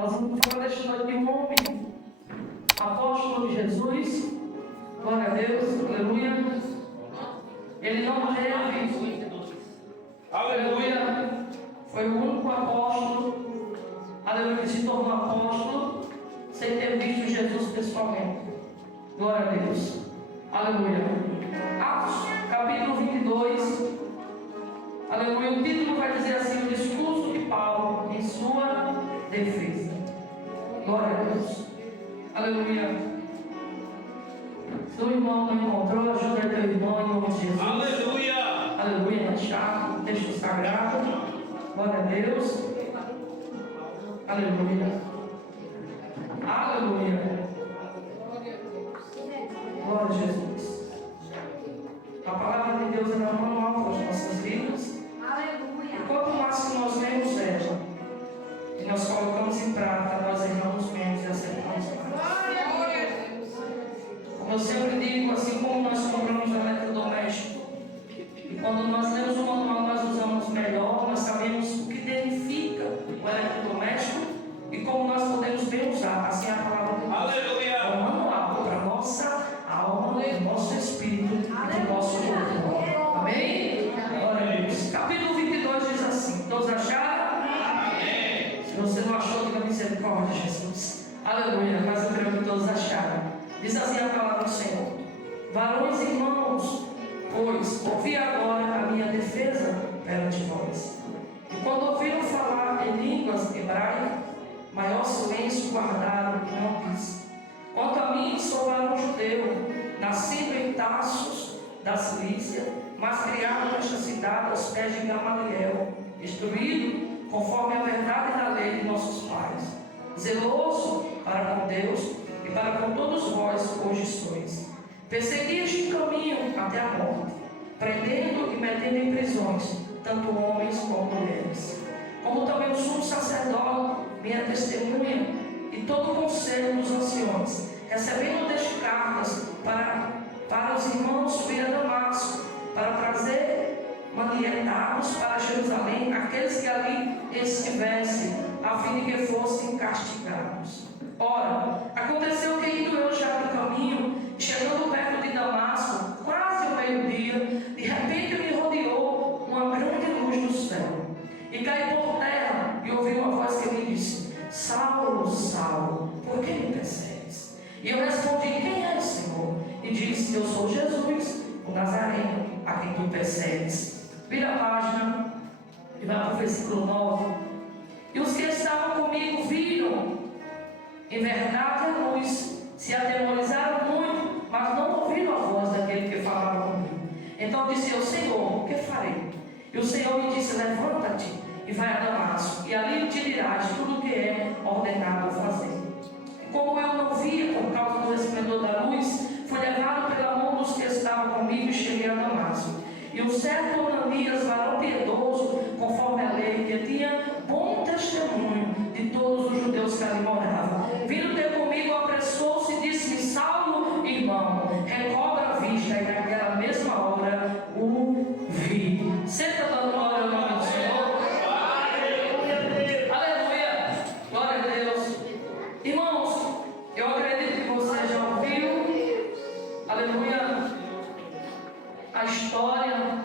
Nós vamos falar deste noite de um homem, apóstolo de Jesus, glória a Deus, aleluia. Ele não teve, aleluia, foi o único apóstolo, aleluia, que se tornou apóstolo sem ter visto Jesus pessoalmente. Glória a Deus, aleluia. Atos, capítulo 22, aleluia. O título vai dizer assim: o discurso de Paulo em sua defesa. Glória a Deus, aleluia. Se o irmão não encontrou, ajuda teu irmão em nome de Jesus. Aleluia. Aleluia, achar o texto sagrado. Glória a Deus. Aleluia. Aleluia. Glória a Jesus. A palavra de Deus é manual para as nossas vidas. Aleluia. E quanto mais que nós lemos ela e nós colocamos em prática, nós erramos menos e acertamos mais. Como eu sempre digo, assim como nós compramos um eletrodoméstico, e quando nós lemos o manual, nós usamos melhor, nós sabemos o que danifica o eletrodoméstico e como nós podemos bem usar. Assim é a palavra de Deus. Aleluia. É um manual para a nossa alma, o nosso espírito e o nosso corpo. Amém? Glória a Deus. Capítulo 22 diz assim: todos acharam? Amém. Se você não achou, diga misericórdia, Jesus. Aleluia. Mas eu creio que todos acharam. Diz assim a palavra do Senhor: varões e irmãos, pois ouvi agora a minha defesa perante vós. E quando ouviram falar em línguas hebraicas, maior silêncio guardaram e não disse. Quanto a mim, sou varão judeu, nascido em Tarsus da Cilícia, mas criado nesta cidade aos pés de Gamaliel, instruído conforme a verdade da lei de nossos pais, zeloso para com Deus e para com todos vós hoje sois. Persegui este caminho até a morte, prendendo e metendo em prisões tanto homens como mulheres, como também o sumo sacerdote, minha testemunha, e todo o conselho dos anciões, recebendo deste cartas para os irmãos subir a Damasco, para trazer manietados para Jerusalém aqueles que ali estivessem, a fim de que fossem castigados. Ora, aconteceu que indo eu já no caminho, chegando perto de Damasco, quase ao meio-dia, de repente me rodeou uma grande luz do céu, e caí por terra, e ouvi uma voz que me disse: Saulo, Saulo, por que me persegues? E eu respondi: quem és, Senhor? E disse: eu sou Jesus, o Nazareno, a quem tu persegues. Vira a página e vai para o versículo 9. E os que estavam comigo viram em verdade a luz, se atemorizaram muito, mas não ouviram a voz daquele que falava comigo. Então disse eu: Senhor, o que farei? E o Senhor me disse: levanta-te e vai a Damasco, e ali te dirás tudo o que é ordenado fazer. E como eu não via por causa do esplendor da luz, fui levado pela mão dos que estavam comigo e cheguei a Damasco. E um certo Ananias, varão piedoso, conforme a lei, que tinha bom testemunho de todos os judeus que ali moravam, vindo ter comigo, apressou-se e disse-me: Saulo, irmão, recobra a vista. E naquela mesma hora o vi. Senta dando glória ao nome do Senhor. Aleluia. Glória a Deus. Irmãos, eu acredito que você já ouviu, aleluia, a história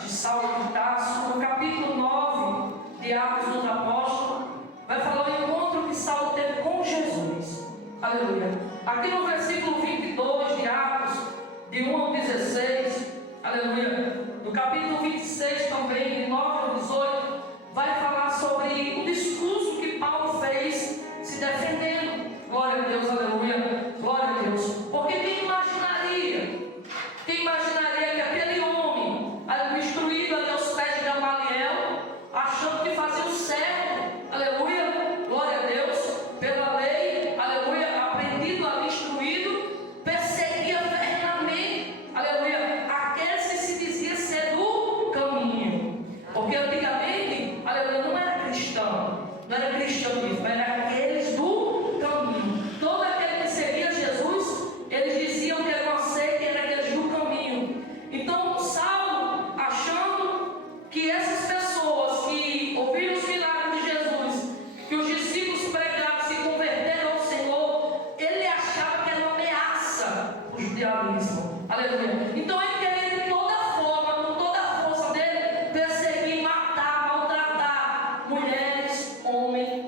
de Saulo de Tarso. No capítulo 9 de Atos dos Apóstolos, vai falar o encontro que Saulo teve com Jesus. Aleluia. Aqui no versículo 22 de Atos, de 1 ao 16, aleluia, no capítulo 26 também, de 9 ao 18, vai falar sobre o discurso que Paulo fez se defendendo. Glória a Deus, aleluia, glória a Deus. Porque quem imaginaria que aquele homem, instruído ali aos pés de Gamaliel, achando que fazia o certo, aleluia, glória a Deus, pela lei, aleluia, aprendido ali, instruído, perseguia ferrenhamente, aleluia, aqueles que se dizia ser do caminho. Porque antigamente, aleluia, não era cristão, não era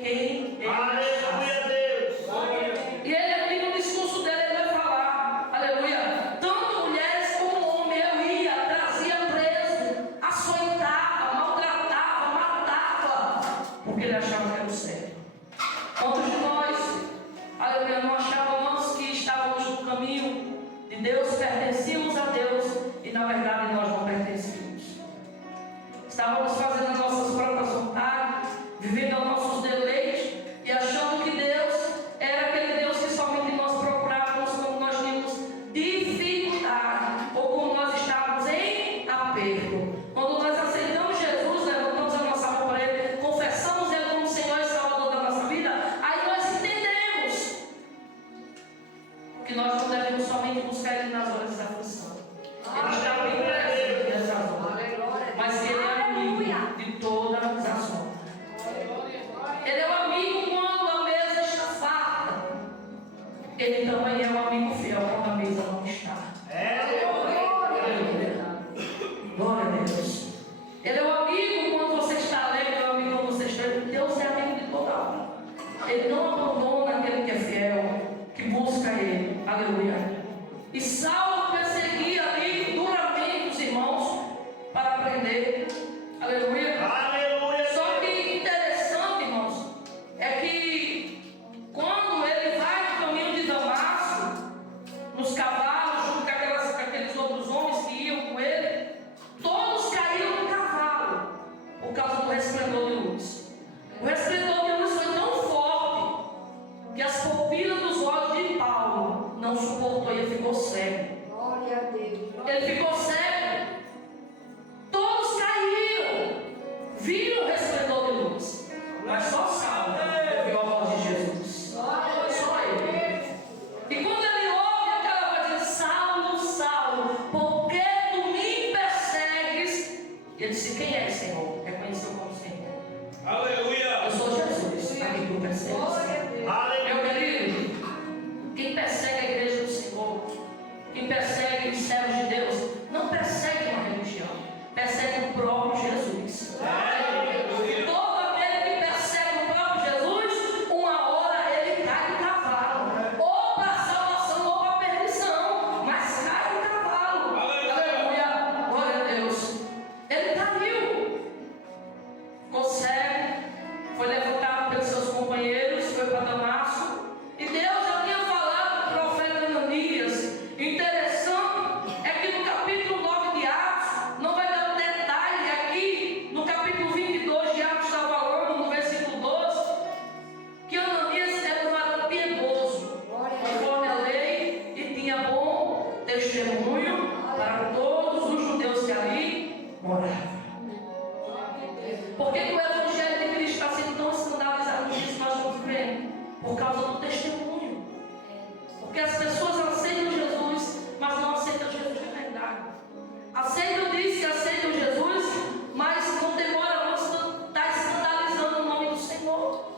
quem ele Aleluia, está. Deus. E ele aqui no discurso dele, ele vai falar, aleluia, tanto mulheres como homens, eu ia, trazia preso, açoitava, maltratava, matava, porque ele achava que era o certo. Quantos de nós, aleluia, não achávamos que estávamos no caminho de Deus, pertencíamos a Deus e na verdade nós não pertencíamos. Estávamos fazendo as nossas próprias vontades, vivendo aos nossos deleites e achando que Deus era aquele Deus que somente nós procurávamos quando nós tínhamos dificuldade ou quando nós estávamos em aperto. Quando nós aceitamos Jesus, levantamos a nossa mão para Ele, confessamos Ele como Senhor e Salvador da nossa vida, aí nós entendemos que nós não devemos somente buscar Ele nas horas da aflição. Ele está bem presente nessas horas, mas Ele é amigo de todas as horas. Ele é o amigo quando a mesa está farta. Ele também é o amigo fiel quando a mesa não está. Glória a Deus. Ele é o amigo quando você está alegre, é o amigo quando você está. Deus é amigo de toda hora. Ele não abandona aquele que é fiel, que busca Ele. Aleluia. E Saulo perseguia ali duramente os irmãos para aprender. Aleluia. Só que interessante, irmãos, é que quando ele vai no caminho de Damasco, nos cavalos, junto com aqueles outros homens que iam com ele, todos caíram do cavalo por causa do resplendor de luz. O resplendor de luz foi tão forte que as pupilas dos olhos de Paulo não suportou e ele ficou cego. Glória a Deus. Ele ficou cego. Todos caíram. Viram o resplendor de luz. Mas só Saulo ouviu a voz de Jesus. Só ele. E quando ele ouve aquela voz de Saulo, Saulo, por que tu me persegues? Ele disse, quem é, Senhor? Reconheceu como Senhor. Aleluia. Eu sou Jesus, a quem tu persegues. Meu querido, quem persegue a igreja do Senhor, quem persegue os servos de Deus, não persegue uma religião, persegue o próprio Jesus. Todo aquele que persegue o próprio Jesus, uma hora ele cai do cavalo, ou para a salvação ou para a perdição, mas cai do cavalo. Aleluia, glória a Deus. Ele caiu, ficou cego, foi levantado pelos seus companheiros, foi para Damasco, e Deus já tinha falado para o profeta Ananias. Interessante é que no capítulo 9 de Atos, não vai dar um detalhe aqui, no capítulo 22 de Atos está falando, no versículo 12, que Ananias era um varão piedoso, conforme a lei, e tinha bom testemunho para todos os judeus que ali moravam. Por que o Evangelho de Cristo está sendo tão escandalizado no que nós estamos vendo? Por causa do testemunho. Porque as pessoas aceitam Jesus, mas não aceitam Jesus de verdade. Aceitam, diz que aceitam Jesus, mas não demora muito, está escandalizando o nome do Senhor.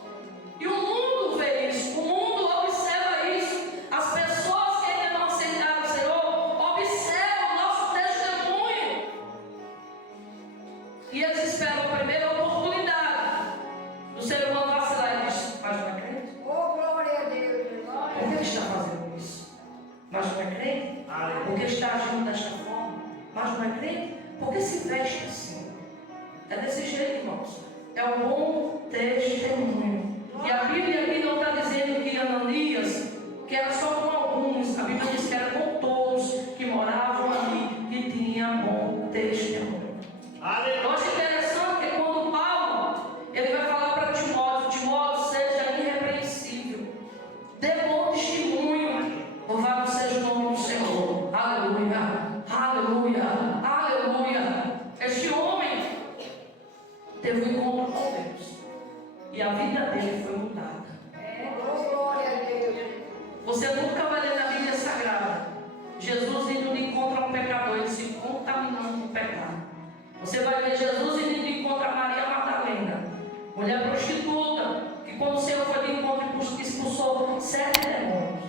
E o mundo vê isso, o mundo observa isso. As pessoas que ainda não aceitaram o Senhor observam o nosso testemunho. E eles esperam a primeira oportunidade do ser humano vacilar e diz, mas não é crente? Oh, glória a Deus. Por que ele está fazendo isso? Mas não é crente? Por que está agindo desta forma? Mas não é crente? Por que se veste assim? É desse jeito, irmãos. É um bom testemunho. E a Bíblia aqui não está dizendo que Ananias, que era só com alguns, a Bíblia diz que era com todos que moravam ali, que tinha bom testemunho. Eu acho interessante que quando Paulo, ele vai falar para Timóteo, seja irrepreensível, dê bom testemunho, louvado seja o nome do Senhor. Aleluia, aleluia, aleluia. Este homem teve um encontro com Deus e a vida dele foi mudada. Oh, glória a Deus. Você nunca vai ler na Bíblia Sagrada Jesus indo de encontro a um pecador, ele se contaminando com o pecado. Você vai ver Jesus indo de encontro a Maria Madalena, mulher prostituta, que quando o Senhor foi de encontro expulsou 7 demônios.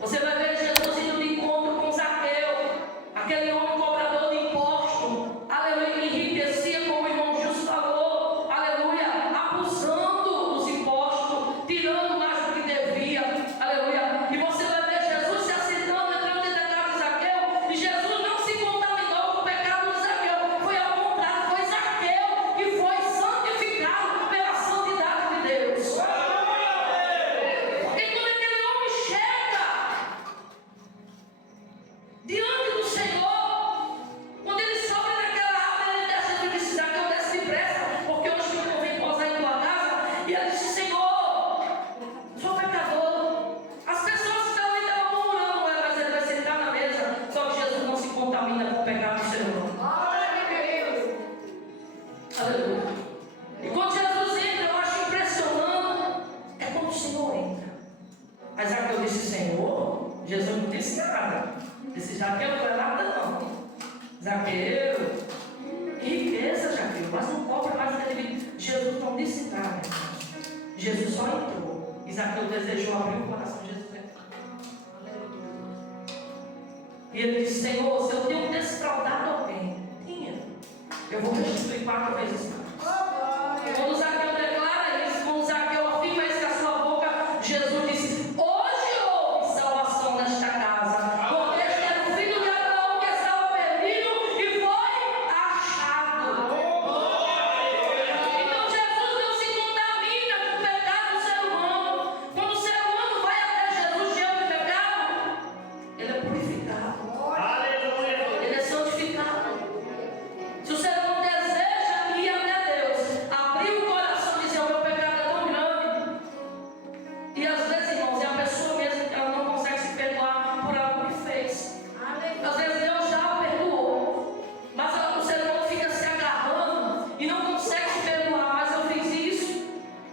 Você vai ver Jesus indo de encontro com Zaqueu, aquele homem cobrador de imposto, aleluia, que enriquecia, como o irmão Justo falou, aleluia, abusando dos impostos. Jesus não disse nada. Disse: Zaqueu não é nada não. Zaqueu, riqueza, Zaqueu, mas não cobra mais do que ele. Jesus não disse nada. Jesus só entrou. E Zaqueu desejou abrir o coração de Jesus. E ele disse: Senhor, se eu tenho defraudado alguém, eu vou restituir 4 vezes mais. Quando Zaqueu declara isso, quando Zaqueu afirma isso com a sua boca, Jesus disse: hoje houve salvação nesta casa, porque este era o filho de Abraão que estava perdido e foi achado. Então Jesus não se contamina com o pecado do ser humano. Quando o ser humano vai até Jesus cheio de pecado, ele é purificado. Ele é santificado. Se o ser humano deseja ir até Deus, abrir o coração e dizer: o meu pecado é tão grande. E às vezes, irmãos, é a pessoa mesmo que ela não consegue se perdoar por algo que fez. Às vezes Deus já a perdoou, mas o ser humano fica se agarrando e não consegue se perdoar. Mas eu fiz isso.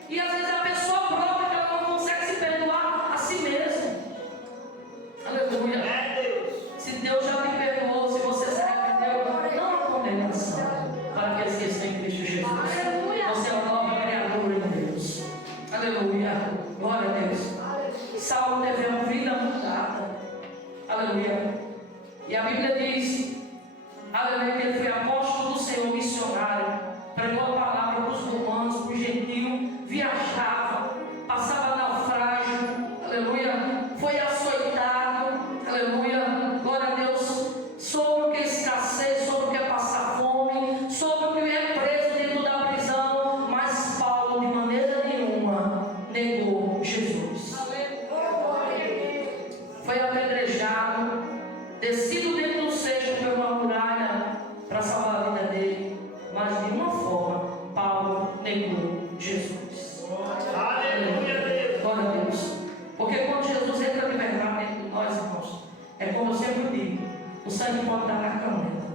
E às vezes a pessoa própria que ela não consegue se perdoar a si mesma. Aleluia. Se Deus já te perdoou, se você se arrependeu, não há condenação para aqueles que estão em Cristo Jesus. Você é uma nova criatura em Deus. Aleluia. Glória a Deus. Saulo teve uma vida mudada. Aleluia. E a Bíblia diz, aleluia, que ele foi apóstolo do Senhor, missionário, pregou a palavra para os romanos, para os gentios, viajava, passava naufrágio, aleluia, foi açoitado, aleluia, glória a Deus, sobre o que é escassez, sobre o que é passar fome, sobre o que é preso dentro da prisão, mas Paulo de maneira nenhuma negou Jesus. Foi apedrejado, descido dentro do cesto por uma muralha para salvar a vida dele, mas de uma forma Paulo negou Jesus. Aleluia. Glória a Deus. Porque quando Jesus entra de verdade dentro de nós, irmãos, é como eu sempre digo: o sangue pode dar na caneta,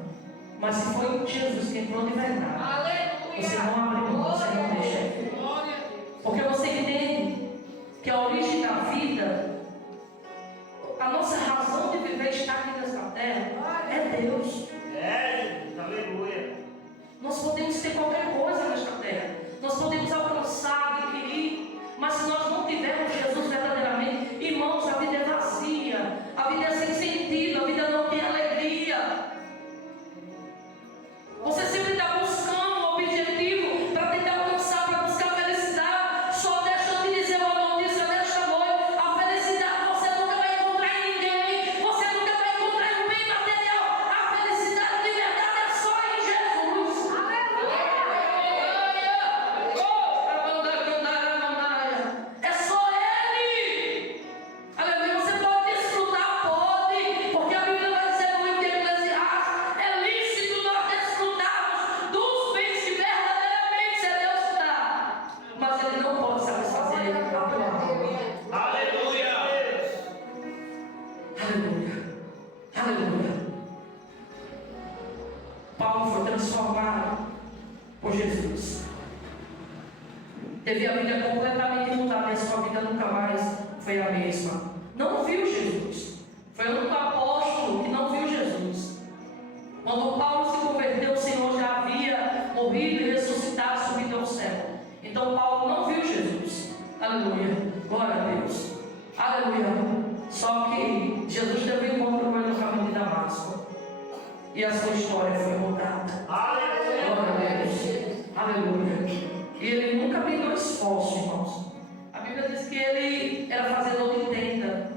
mas se foi Jesus que entrou de verdade, você não abre mão, você não deixa. Porque você entende que a origem da vida, a nossa razão de viver, estar aqui nessa terra, é Deus. Aleluia. Nós podemos ter qualquer coisa nesta terra, nós podemos alcançar, adquirir, mas se nós não tivermos Jesus verdadeiramente, irmãos, a vida é vazia, a vida é sem sentido, a vida não tem alegria. Você sempre está buscando um objetivo para tentar alcançar, para buscar felicidade. Só deixa eu te dizer uma notícia nesta noite: a felicidade você nunca vai encontrar em ninguém, você nunca vai encontrar em um bem material. A felicidade de verdade é só em Jesus. É só Ele. Aleluia. Você pode desfrutar, pode, porque a Bíblia vai dizer no livro de Eclesiastes: é lícito nós desfrutarmos dos bens que verdadeiramente é Deus que dá, mas Ele não pode satisfazer a tua alma. Aleluia. Aleluia. Aleluia. Paulo foi transformado por Jesus. Teve a vida completamente mudada e a sua vida nunca mais foi a mesma. Não viu Jesus. Foi o único apóstolo que não viu Jesus. Quando Paulo se converteu, o Senhor já havia morrido e ressuscitado, subido ao céu. Então Paulo não viu Jesus. Aleluia. Glória a Deus. Aleluia. Só que Jesus teve um encontro com ele no caminho de Damasco. E a sua história foi mudada. Glória a Deus. Aleluia. E ele nunca brigou esforço, irmãos. A Bíblia diz que ele era fazedor de tenda.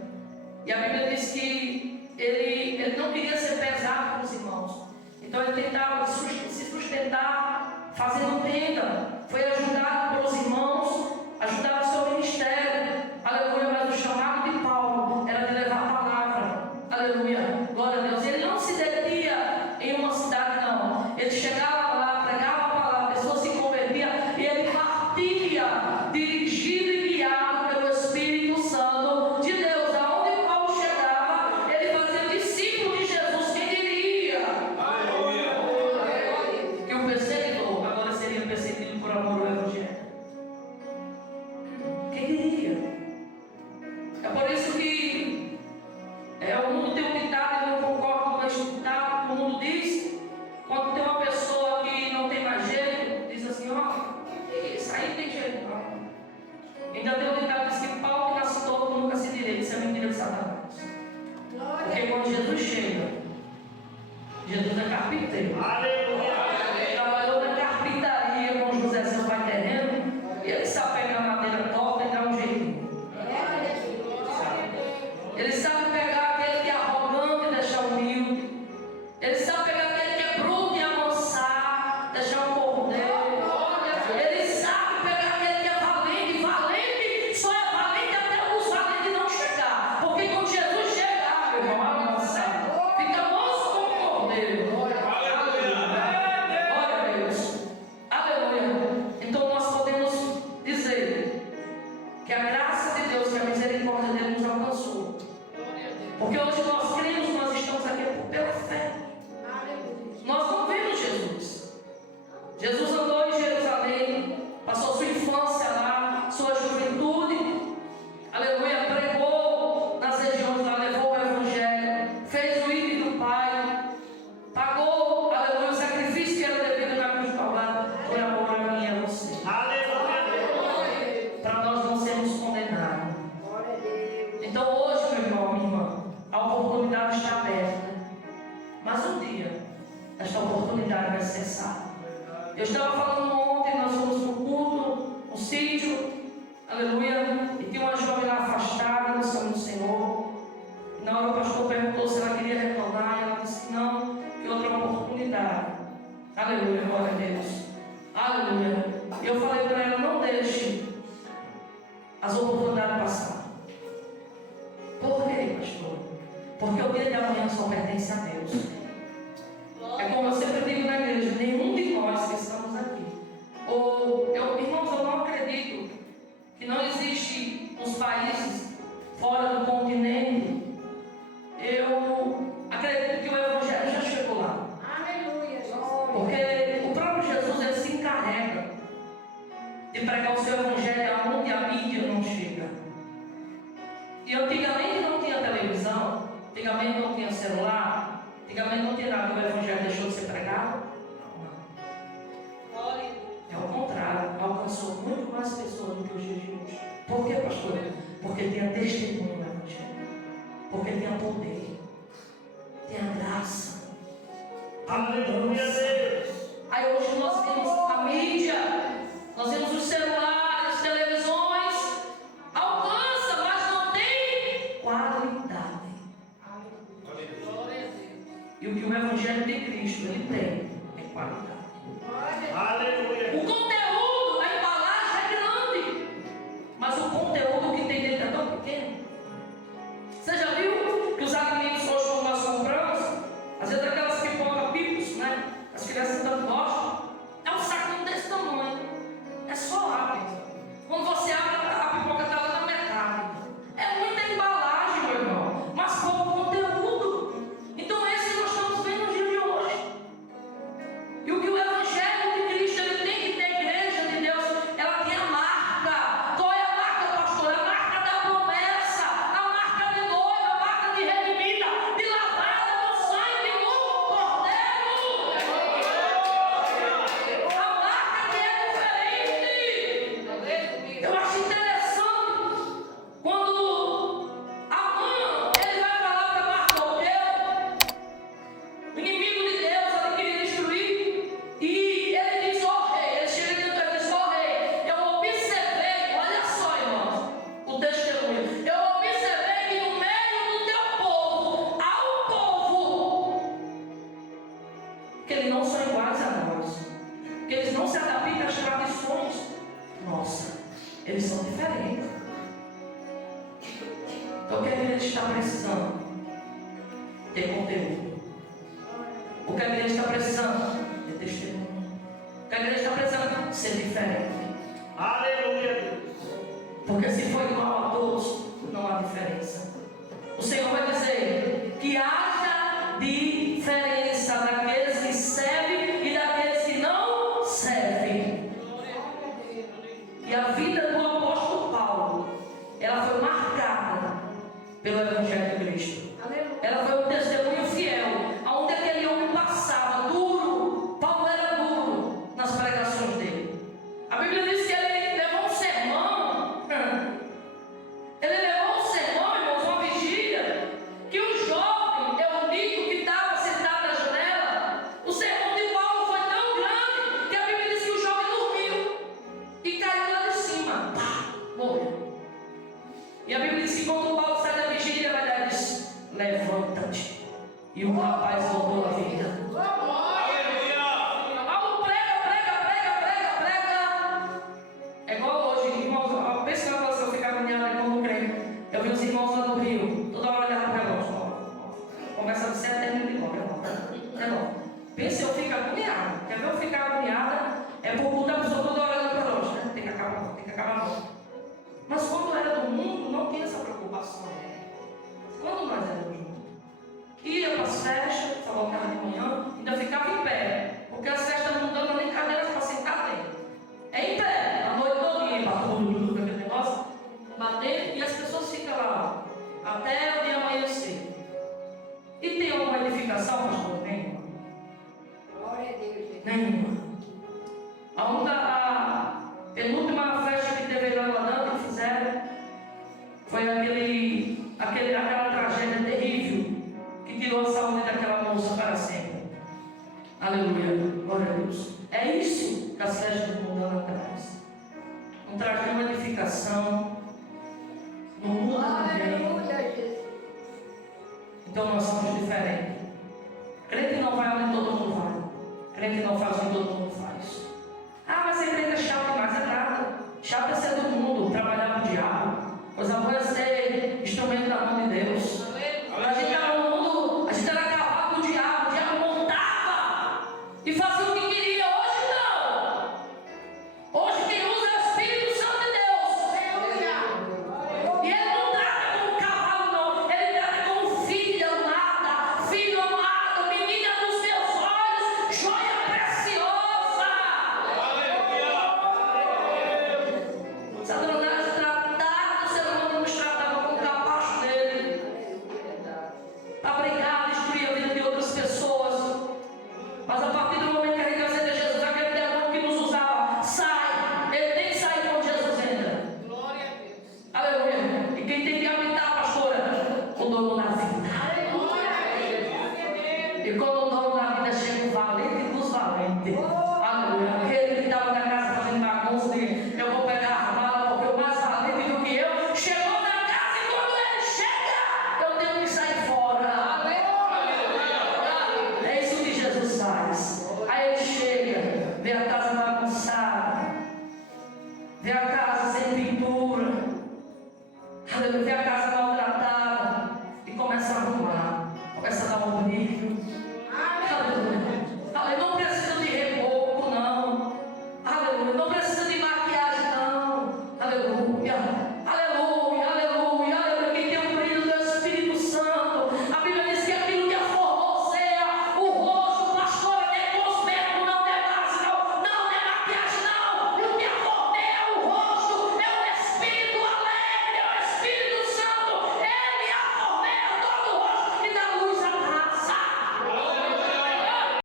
E a Bíblia diz que ele não queria ser pesado para os irmãos. Então ele tentava se sustentar fazendo tenda. Foi ajudado pelos irmãos, ajudava o seu ministério. Aleluia. Mas o chamado de Paulo era de levar a palavra. Aleluia. Glória a Deus. Ele não se detia em uma cidade, não. Ele chegava lá, pregava a palavra, a pessoa se convertia e ele partia, dirigido e guiado pelo Espírito Santo de Deus. Aonde Paulo chegava, ele fazia discípulo de Jesus. Quem diria? Que o perseguidor agora seria perseguido por amor ao Evangelho. Ainda tem um ditado que diz que pau que nasce torto nunca se direita. Isso é mentira de Satanás. Porque quando Jesus chega, Jesus é carpinteiro. Aleluia. Trabalhou na carpintaria com José, seu pai terreno, e ele sabe pegar a madeira torta e dar um jeitinho. Ele sabe pegar aquele que é arrogante e deixar humilde. Ele sabe pegar aquele que é bruto e amansar, deixar um cordeiro. Ele sabe pegar aquele que é valente. Valente só é valente até os valentes não chegar. Porque quando Jesus chegar, meu irmão, amansar, fica manso como um cordeiro. Glória a Deus. Aleluia. Então nós podemos dizer que a graça de Deus, que a misericórdia dele nos alcançou. Porque hoje nós cremos, nós estamos aqui pela fé. Nós não vemos Jesus. Jesus andou em Jerusalém, passou sua infância lá, sua juventude. Aleluia, pregou nas regiões lá, levou o evangelho, fez o ídolo do Pai, pagou, aleluia, o sacrifício que era devido na cruz do Calvário, por amor a mim e a você. Aleluia. Para nós não sermos condenados. Então hoje, meu irmão, minha irmã, a oportunidade está aberta. Mas um dia, esta oportunidade vai cessar. Eu estava falando ontem, nós fomos no culto, no sítio, aleluia, e tinha uma jovem lá afastada, no Senhor do Senhor. Na hora o pastor perguntou se ela queria retornar, e ela disse que não, que outra oportunidade. Aleluia, glória a Deus. Aleluia. E eu falei para ela, não deixe as oportunidades passar. Por quê, pastor? Porque o dia de amanhã só pertence a Deus. É como eu sempre digo na igreja, nenhum de nós que estamos aqui, irmãos, eu não acredito que não existe nos países fora do continente. Eu acredito que o evangelho já chegou lá. Porque o próprio Jesus, ele se encarrega de pregar o seu evangelho aonde a mídia não chega. E antigamente não tinha televisão, antigamente não tinha celular, antigamente não tinha nada, o evangelho deixou de ser pregado? Não. É o contrário, alcançou muito mais pessoas do que os dias de hoje. Por quê, pastor? Porque tinha testemunho no evangelho, porque tinha poder, tinha graça. Aleluia, Deus. Aí hoje nós temos a mídia, nós temos os celulares, televisões, alcança, mas não tem qualidade. E o que o Evangelho de Cristo ele tem é qualidade. Aleluia. O conteúdo, a embalagem é grande, mas o conteúdo que tem dentro é tão pequeno. Você já viu que os alimentos hoje quando nós compramos, às vezes aquelas pipoca pipos, né? As crianças tanto gostam, é um saquinho desse tamanho, é só rápido. Quando você abre, a pipoca está lá na metade. É muita embalagem, meu irmão, mas pouco conteúdo. Então esse nós estamos vendo no dia de hoje. E o que o Evangelho de Cristo ele tem que ter, a igreja de Deus, ela tem a marca. Qual é a marca, pastor? A marca da promessa, a marca de noiva, a marca de redimida, de lavada no sangue do Cordeiro. A marca que é diferente. Eu acho interessante quando Amã ele vai falar para Mardoqueu, o inimigo de Deus, ele queria destruir, e ele diz: ó rei, ele chega dentro e diz: ó rei, eu observei, olha só, irmãos, o testemunho, eu observei que no meio do teu povo há um povo que eles não são iguais a nós, que eles não se adaptam às tradições nossas, eles são diferentes. Então o que a igreja está precisando? Ter conteúdo. O que a igreja está precisando? Ter testemunho. O que a igreja está precisando? Ser diferente. Aleluia. Porque se for igual a todos, não há diferença. O Senhor vai dizer que haja diferença daqueles que servem e daqueles que não servem. E a vida do apóstolo Paulo, ela foi marcada pelo Evangelho de Cristo. Ela foi um testemunho fiel. Aonde aquele homem passava, duro, Paulo era duro nas pregações dele. A Bíblia diz que ele levou um sermão E a Bíblia diz que quando o Paulo sai da vigília, ele diz: levanta-te. E o rapaz voltou à vida. Paulo prega. É igual hoje, irmãos. Pensa que eu ficar agoniado como crente. Eu vi os irmãos lá no Rio, toda hora olhando para o relógio. Começa de 7 termina de 9. Pensa eu fico agoniado. Quer ver eu ficar agoniada? É por conta da pessoa toda hora olhando para o relógio. Né? Tem que acabar. Mas quando era do mundo, não tinha essa preocupação. Quando nós éramos juntos, ia para as festas, salvava de manhã, ainda ficava em pé, porque as festas não dão nem cadeiras para sentar dentro. É em pé, a noite todinha, aquele negócio, bater, e as pessoas ficam lá, até o dia amanhecer. E tem alguma edificação, pastor? Nenhuma. Glória a Deus. Nenhuma. A penúltima festa que teve lá no Adão, que fizeram, foi aquela tragédia terrível que tirou a saúde daquela moça para sempre. Aleluia, glória a Deus. É isso que as festas do mundo andam atrás. Não traz nenhuma edificação, não muda ninguém. Aleluia, Jesus. Então nós somos diferentes. Crente não vai onde todo mundo vai. Crente não faz o que todo mundo faz. Ah, mas ser crente é chato demais. É nada. Chato é ser do mundo, trabalhar com o diabo. Coisa boa é ser instrumento da mão de Deus. A gente estava no mundo, a gente era cavalo do diabo. O diabo montava e fazia o que queria. Hoje não. Hoje quem usa é o Espírito Santo de Deus. E ele não trata como cavalo, não. Ele trata como filha amada, filho amado, menina dos meus olhos, joia preciosa. Satanás tratava o ser humano, nos tratava como capacho dele, para brigar, destruir a vida de outras pessoas. Mas a partir do momento que a gente aceita Jesus, aquele demônio que nos usava, sai. Ele tem que sair quando Jesus entra. Glória a Deus. Aleluia. E quem tem que habitar, pastora? O dono da vida. E quando o dono da vida chega, o valente dos valentes. Aleluia. Aquele que estava na casa fazendo bagunça, diz: eu vou pegar a mala porque o mais valente do que eu chegou na casa e quando ele chega, eu tenho que sair fora. É isso que Jesus faz. Aí ele chega, vê a casa bagunçada, vê a casa sem pintura, aleluia, vê a casa maltratada e começa a arrumar, começa a dar um brilho,